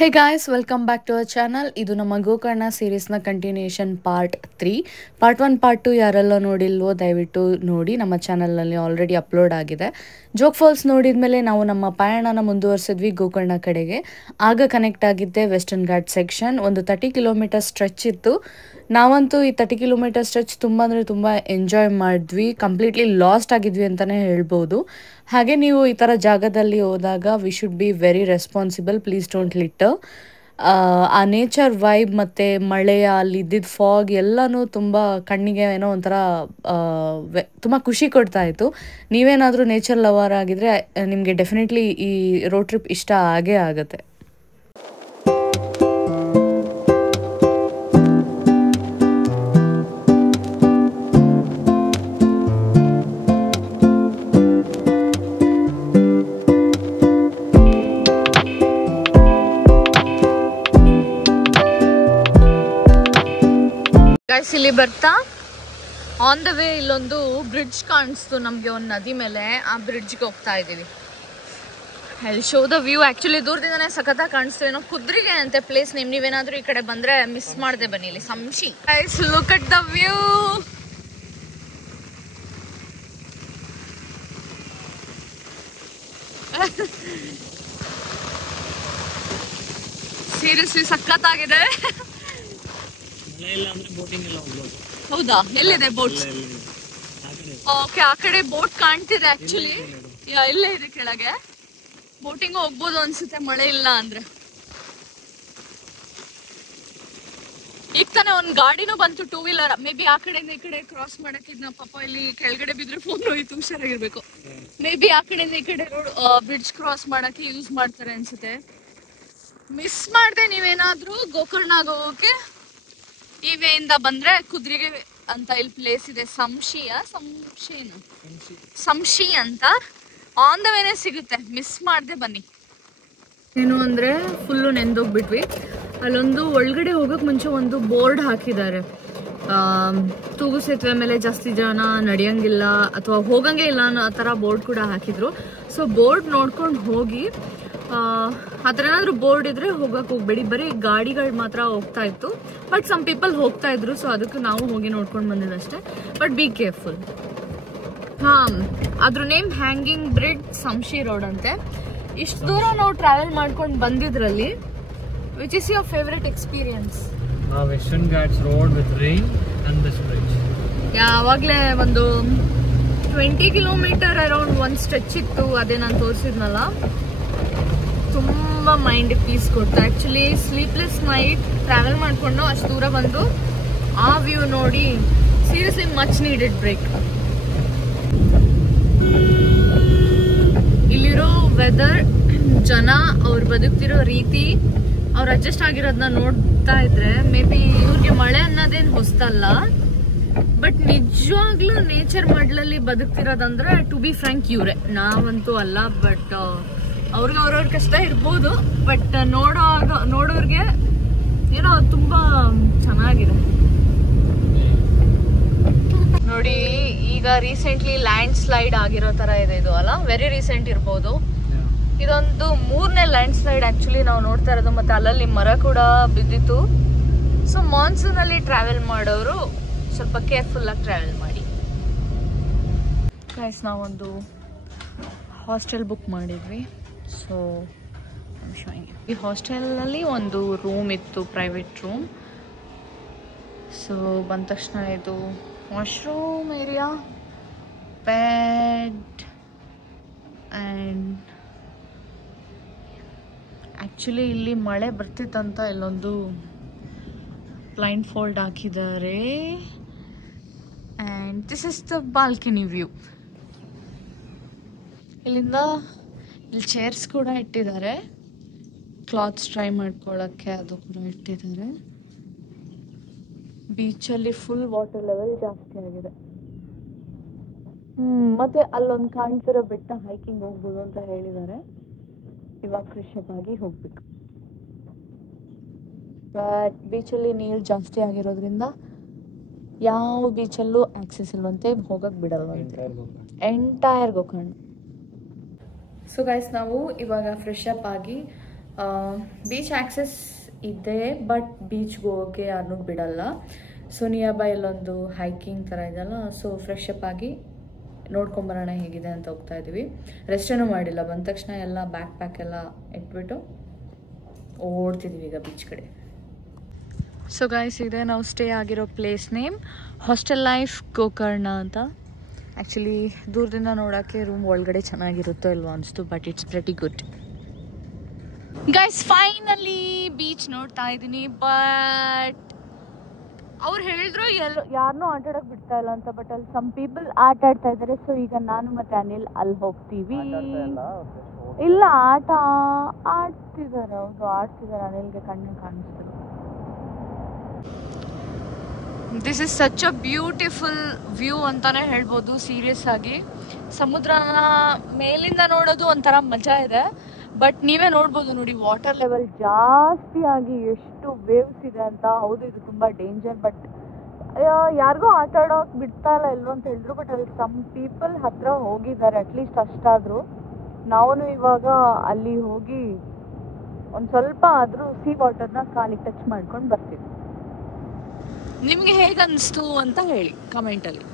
Hey guys, welcome back to our channel. ಇದು ನಮ್ಮ ಗೋಕರ್ಣ ಸೀರೀಸ್ನ ಕಂಟಿನ್ಯೂಷನ್ ಪಾರ್ಟ್ 3. ಪಾರ್ಟ್ 1 ಪಾರ್ಟ್ 2 ಯಾರೆಲ್ಲ ನೋಡಿಲ್ವೋ ದಯವಿಟ್ಟು ನೋಡಿ, ನಮ್ಮ ಚಾನಲ್ನಲ್ಲಿ ಆಲ್ರೆಡಿ ಅಪ್ಲೋಡ್ ಆಗಿದೆ. ಜೋಗ್ ಫಾಲ್ಸ್ ನೋಡಿದ್ಮೇಲೆ ನಾವು ನಮ್ಮ ಪಯಣನ ಮುಂದುವರಿಸಿದ್ವಿ ಗೋಕರ್ಣ ಕಡೆಗೆ. ಆಗ ಕನೆಕ್ಟ್ ಆಗಿದ್ದೆ ವೆಸ್ಟರ್ನ್ ಘಾಟ್ ಸೆಕ್ಷನ್. ಒಂದು 30 ಕಿಲೋಮೀಟರ್ ಸ್ಟ್ರೆಚ್ ಇತ್ತು. ನಾವಂತೂ ಈ 30 ಕಿಲೋಮೀಟರ್ ಸ್ಟ್ರೆಚ್ ತುಂಬ ಅಂದರೆ ತುಂಬ ಎಂಜಾಯ್ ಮಾಡಿದ್ವಿ. ಕಂಪ್ಲೀಟ್ಲಿ ಲಾಸ್ಟ್ ಆಗಿದ್ವಿ ಅಂತಲೇ ಹೇಳ್ಬೋದು. ಹಾಗೆ ನೀವು ಈ ಥರ ಜಾಗದಲ್ಲಿ ಹೋದಾಗ we should be very responsible. Please don't litre. ಆ ನೇಚರ್ ವೈಬ್ ಮತ್ತು ಮಳೆಯ ಅಲ್ಲಿ ಇದ್ದಿದ್ದ ಫಾಗ್ ಎಲ್ಲನೂ ತುಂಬ ಕಣ್ಣಿಗೆ ಏನೋ ಒಂಥರ ತುಂಬ ಖುಷಿ ಕೊಡ್ತಾ ಇತ್ತು. ನೀವೇನಾದರೂ ನೇಚರ್ ಲವರ್ ಆಗಿದ್ರೆ ನಿಮಗೆ ಡೆಫಿನೆಟ್ಲಿ ಈ ರೋಡ್ ಟ್ರಿಪ್ ಇಷ್ಟ ಆಗೇ ಆಗುತ್ತೆ. ಇಲ್ಲಿ ಬರ್ತಾ ಆನ್ ದ ವೇ ಇಲ್ಲೊಂದು ಬ್ರಿಡ್ಜ್ ಕಾಣಿಸ್ತು ನಮಗೆ, ಒಂದು ನದಿ ಮೇಲೆ. ಆ ಬ್ರಿಡ್ಜ್ಗೆ ಹೋಗ್ತಾ ಇದ್ದೀವಿ. ಅಲ್ಲಿ ಶೋ ದ ವ್ಯೂ. ಆ್ಯಕ್ಚುಲಿ ದೂರದಿಂದನೇ ಸಖತ್ತಾಗಿ ಕಾಣಿಸ್ತು. ಏನೋ ಕುದ್ರಿಗೆ ಅಂತೆ ಪ್ಲೇಸ್ ನೇಮ್. ನೀವೇನಾದರೂ ಈ ಕಡೆ ಬಂದರೆ ಮಿಸ್ ಮಾಡದೆ ಬನ್ನಿ. ಇಲ್ಲಿ Sanshi. Guys look at the view. Seriously ಸಖತ್ತಾಗಿದೆ. ಹೌದಾ? ಎಲ್ಲಿದೆ ಬೋಟ್? ಓಕೆ, ಆ ಕಡೆ ಬೋಟ್ ಕಾಣ್ತಿದೆ. ಆಕ್ಚುಲಿ ಇಲ್ಲೇ ಇದೆ ಕೆಳಗೆ. ಬೋಟಿಂಗ್ ಹೋಗ್ಬೋದು ಅನ್ಸುತ್ತೆ ಮಳೆ ಇಲ್ಲ ಅಂದ್ರೆ. ಈಗ ತಾನೇ ಒಂದ್ ಗಾಡಿನೂ ಬಂತು, 2 ವೀಲರ್. ಮೇ ಬಿ ಆ ಕಡೆಯಿಂದ ಈ ಕಡೆ ಕ್ರಾಸ್ ಮಾಡಕ್ಕೆ ಇದನ್ನ ಪಾಪ ಇಲ್ಲಿ ಕೆಳಗಡೆ ಬಿದ್ರೆ ಫೋನ್ ಹೋಯ್ತು, ಹುಷಾರಾಗಿರ್ಬೇಕು. ಮೇ ಬಿ ಆ ಕಡೆಯಿಂದ ಈ ಕಡೆ ರೋಡ್ ಬ್ರಿಡ್ಜ್ ಕ್ರಾಸ್ ಮಾಡಕ್ಕೆ ಯೂಸ್ ಮಾಡ್ತಾರೆ ಅನ್ಸುತ್ತೆ. ಮಿಸ್ ಮಾಡ್ದೆ ನೀವೇನಾದ್ರೂ ಗೋಕರ್ಣಗೆ ಹೋಗೋಕೆ ಈ ವೇಯಿಂದ ಬಂದ್ರೆ ಕುದ್ರಿಗೆ ಅಂತ ಇಲ್ಲಿ ಪ್ಲೇಸ್ ಇದೆ. ಸಂಶಿ ಅಂತ ಆನ್ ದ ವೇನೆ ಸಿಗುತ್ತೆ. ಮಿಸ್ ಮಾಡದೆ ಬನ್ನಿ. ಏನು ಅಂದ್ರೆ ಫುಲ್ಲು ನೆಂದೋಗ್ಬಿಟ್ವಿ. ಅಲ್ಲೊಂದು ಒಳಗಡೆ ಹೋಗಕ್ ಮುಂಚೆ ಒಂದು ಬೋರ್ಡ್ ಹಾಕಿದ್ದಾರೆ. ತೂಗು ಸೇತುವೆ ಮೇಲೆ ಜಾಸ್ತಿ ಜನ ನಡೆಯಂಗಿಲ್ಲ ಅಥವಾ ಹೋಗಂಗೆ ಇಲ್ಲ ಅನ್ನೋ ಆ ಥರ ಬೋರ್ಡ್ ಕೂಡ ಹಾಕಿದ್ರು. ಸೊ ಬೋರ್ಡ್ ನೋಡ್ಕೊಂಡು ಹೋಗಿ. ಆ ಥರ ಏನಾದರೂ ಬೋರ್ಡ್ ಇದ್ರೆ ಹೋಗಕ್ಕೆ ಹೋಗ್ಬೇಡಿ. ಬರೀ ಗಾಡಿಗಳು ಮಾತ್ರ ಹೋಗ್ತಾ ಇತ್ತು. ಬಟ್ ಸಮ್ ಪೀಪಲ್ ಹೋಗ್ತಾ ಇದ್ರು. ಸೊ ಅದಕ್ಕೆ ನಾವು ಹೋಗಿ ನೋಡ್ಕೊಂಡು ಬಂದಿದ್ದಷ್ಟೇ. But be careful. ಅದ್ರ name hanging bridge Samshi road ಅಂತೆ. ಇಷ್ಟು ದೂರ ನಾವು ಟ್ರಾವೆಲ್ ಮಾಡ್ಕೊಂಡು ಬಂದಿದ್ರಲ್ಲಿ which is your favourite experience? Western Ghats road with rain and this bridge. ಯಾವಾಗಲೇ ಒಂದು 20 ಕಿಲೋಮೀಟರ್ ಅರೌಂಡ್ ಒಂದು ಸ್ಟ್ರೆಚ್ ಇತ್ತು. ಅದೇ ನಾನು ತೋರಿಸಿದ್ನಲ್ಲ, ತುಂಬ ಮೈಂಡ್ ಪೀಸ್ ಕೊಡ್ತಾ. ಆ್ಯಕ್ಚುಲಿ ಸ್ಲೀಪ್ಲೆಸ್ ನೈಟ್ ಟ್ರಾವೆಲ್ ಮಾಡಿಕೊಂಡು ಅಷ್ಟು ದೂರ ಬಂದು ಆ ವ್ಯೂ ನೋಡಿ ಸೀರಿಯಸ್ಲಿ ಮಚ್ ನೀಡೆಡ್ ಬ್ರೇಕ್. ಇಲ್ಲಿರೋ ವೆದರ್, ಜನ, ಅವ್ರು ಬದುಕ್ತಿರೋ ರೀತಿ, ಅವ್ರು ಅಡ್ಜಸ್ಟ್ ಆಗಿರೋದನ್ನ ನೋಡ್ತಾ ಇದ್ರೆ ಮೇ ಬಿ ಇವ್ರಿಗೆ ಮಳೆ ಅನ್ನೋದೇನು ಹೊಸ್ತಲ್ಲ. ಬಟ್ ನಿಜವಾಗ್ಲೂ ನೇಚರ್ ಮಡ್ಲಲ್ಲಿ ಬದುಕ್ತಿರೋದಂದ್ರೆ ಟು ಬಿ ಫ್ರ್ಯಾಂಕ್ ಇವ್ರೆ. ನಾವಂತೂ ಅಲ್ಲ. ಬಟ್ ಅವ್ರಿಗೆ ಅವ್ರವ್ರ ಕಷ್ಟ ಇರ್ಬೋದು. ಬಟ್ ನೋಡೋರ್ಗೆ ಏನೋ ತುಂಬಾ ಚೆನ್ನಾಗಿದೆ. ನೋಡಿ, ಈಗ ರೀಸೆಂಟ್ಲಿ ಲ್ಯಾಂಡ್ ಸ್ಲೈಡ್ ಆಗಿರೋ ತರ ಇದೆ ಇದು ಅಲ್ಲ. ವೆರಿ ರೀಸೆಂಟ್ ಇರ್ಬೋದು. ಇದೊಂದು 3ನೇ ಲ್ಯಾಂಡ್ ಸ್ಲೈಡ್ ಆಕ್ಚುಲಿ ನಾವು ನೋಡ್ತಾ ಇರೋದು. ಮತ್ತೆ ಅಲ್ಲಲ್ಲಿ ಮರ ಕೂಡ ಬಿದ್ದಿತ್ತು. ಸೊ ಮಾನ್ಸೂನ್ ಅಲ್ಲಿ ಟ್ರಾವೆಲ್ ಮಾಡೋರು ಸ್ವಲ್ಪ ಕೇರ್ಫುಲ್ ಆಗಿ ಟ್ರಾವೆಲ್ ಮಾಡಿ. ಗೈಸ್, ನಾವೊಂದು ಹಾಸ್ಟೆಲ್ ಬುಕ್ ಮಾಡಿದ್ವಿ. ಸೊ ಈ ಹಾಸ್ಟೆಲಲ್ಲಿ ಒಂದು ರೂಮ್ ಇತ್ತು, ಪ್ರೈವೇಟ್ ರೂಮ್. ಸೊ ಬಂದ ತಕ್ಷಣ ಇದು washroom area, bed and actually ಇಲ್ಲಿ ಮಳೆ ಬರ್ತಿತ್ತಂತ ಇಲ್ಲೊಂದು ಬ್ಲೈಂಡ್ ಫೋಲ್ಡ್ ಹಾಕಿದ್ದಾರೆ. And this is the balcony view. ಇಲ್ಲಿ ಚೇರ್ಸ್ ಕೂಡ ಇಟ್ಟಿದ್ದಾರೆ. ಕ್ಲಾತ್ಸ್ ಟ್ರೈ ಮಾಡ್ಕೊಳ್ಳೋಕ್ಕೆ ಅದು ಕೂಡ ಇಟ್ಟಿದ್ದಾರೆ. ಬೀಚಲ್ಲಿ ಫುಲ್ ವಾಟರ್ ಲೆವೆಲ್ ಜಾಸ್ತಿ ಆಗಿದೆ. ಮತ್ತೆ ಅಲ್ಲೊಂದು ಕಾಣ್ತಿರೋ ಬೆಟ್ಟ ಹೈಕಿಂಗ್ ಹೋಗ್ಬೋದು ಅಂತ ಹೇಳಿದ್ದಾರೆ. ಇವಾಗ ಫ್ರೆಶ್ ಅಪ್ ಆಗಿ ಹೋಗ್ಬೇಕು. ಬಟ್ ಬೀಚಲ್ಲಿ ನೀರು ಜಾಸ್ತಿ ಆಗಿರೋದ್ರಿಂದ ಯಾವ ಬೀಚಲ್ಲೂ ಆಕ್ಸೆಸ್ ಇಲ್ವಂತೆ, ಹೋಗಕ್ಕೆ ಬಿಡಲ್ವಂತೆ. ಎಂಟೈರ್ ಗೋಕರ್ಣ. ಸೊ ಗೈಸ್, ನಾವು ಇವಾಗ ಫ್ರೆಶ್ ಅಪ್ ಆಗಿ ಬೀಚ್ ಆಕ್ಸೆಸ್ ಇದೆ, ಬಟ್ ಬೀಚ್ಗೆ ಹೋಗೋಕ್ಕೆ ಯಾರನ್ನೂ ಬಿಡಲ್ಲ. ಸೊ ನಿಯರ್ ಬೈ ಅಲ್ಲೊಂದು ಹೈಕಿಂಗ್ ಥರ ಇದೆಯಲ್ಲ, ಸೊ ಫ್ರೆಶ್ ಅಪ್ ಆಗಿ ನೋಡ್ಕೊಂಬರೋಣ ಹೇಗಿದೆ ಅಂತ ಹೋಗ್ತಾ ಇದ್ದೀವಿ. ರೆಸ್ಟೇನೂ ಮಾಡಿಲ್ಲ, ಬಂದ ತಕ್ಷಣ ಎಲ್ಲ ಬ್ಯಾಕ್ ಪ್ಯಾಕ್ ಎಲ್ಲ ಇಟ್ಬಿಟ್ಟು ಓಡ್ತಿದ್ದೀವಿ ಈಗ ಬೀಚ್ ಕಡೆ. ಸೊ ಗಾಯ್ಸ್, ಇದೆ ನಾವು ಸ್ಟೇ ಆಗಿರೋ place name hostel life Gokarna ಅಂತ. ಆ್ಯಕ್ಚುಲಿ ದೂರದಿಂದ ನೋಡೋಕ್ಕೆ ರೂಮ್ ಒಳಗಡೆ ಚೆನ್ನಾಗಿರುತ್ತೋ ಇಲ್ವೋ ಅನಿಸ್ತು, but it's pretty good. Guys, finally beach ನೋಡ್ತಾ ಇದ್ದೀನಿ. ಬಟ್ ಅವ್ರು ಹೇಳಿದ್ರು ಯಾರನ್ನೂ ಆಟ ಆಡೋಕೆ ಬಿಡ್ತಾ ಇಲ್ಲ ಅಂತ, ಬಟ್ ಅಲ್ಲಿ ಸಮ್ ಪೀಪಲ್ ಆಟ ಆಡ್ತಾ ಇದ್ದಾರೆ. ಸೊ ಈಗ ನಾನು ಮತ್ತು ಅನಿಲ್ ಅಲ್ಲಿ ಹೋಗ್ತೀವಿ. ಇಲ್ಲ, ಆಟ ಆಡ್ತಿದ್ದಾರೆ. ಹೌದು, ಆಡ್ತಿದ್ದಾರೆ. ಅನಿಲ್ಗೆ ಕಣ್ಣು ಕಾಣಿಸ್ತಾರೆ. This is such a beautiful view ಅಂತಾನೆ ಹೇಳ್ಬೋದು. ಸೀರಿಯಸ್ ಆಗಿ ಸಮುದ್ರನ ಮೇಲಿಂದ ನೋಡೋದು ಒಂಥರ ಮಜಾ ಇದೆ. ಬಟ್ ನೀವೇ ನೋಡ್ಬೋದು ನೋಡಿ, ವಾಟರ್ ಲೆವೆಲ್ ಜಾಸ್ತಿ ಆಗಿ ಎಷ್ಟು ವೇವ್ಸ್ ಇದೆ ಅಂತ. ಹೌದು, ಇದು ತುಂಬ ಡೇಂಜರ್. ಬಟ್ ಯಾರಿಗೂ ಆಟ ಆಡೋಕೆ ಬಿಡ್ತಾ ಇಲ್ಲ ಎಲ್ಲರೂ ಅಂತ ಹೇಳಿದ್ರು. ಬಟ್ ಅಲ್ಲಿ ಸಮ್ ಪೀಪಲ್ ಹತ್ರ ಹೋಗಿದ್ದಾರೆ, ಅಟ್ಲೀಸ್ಟ್ ಅಷ್ಟಾದರೂ. ನಾವು ಇವಾಗ ಅಲ್ಲಿ ಹೋಗಿ ಒಂದು ಸ್ವಲ್ಪ ಆದರೂ ಸೀ ವಾಟರ್ನ ಕಾಲಿಗೆ ಟಚ್ ಮಾಡ್ಕೊಂಡು ಬರ್ತೀವಿ. ನಿಮಗೆ ಹೇಗೆ ಅನಿಸ್ತು ಅಂತ ಹೇಳಿ ಕಮೆಂಟಲ್ಲಿ.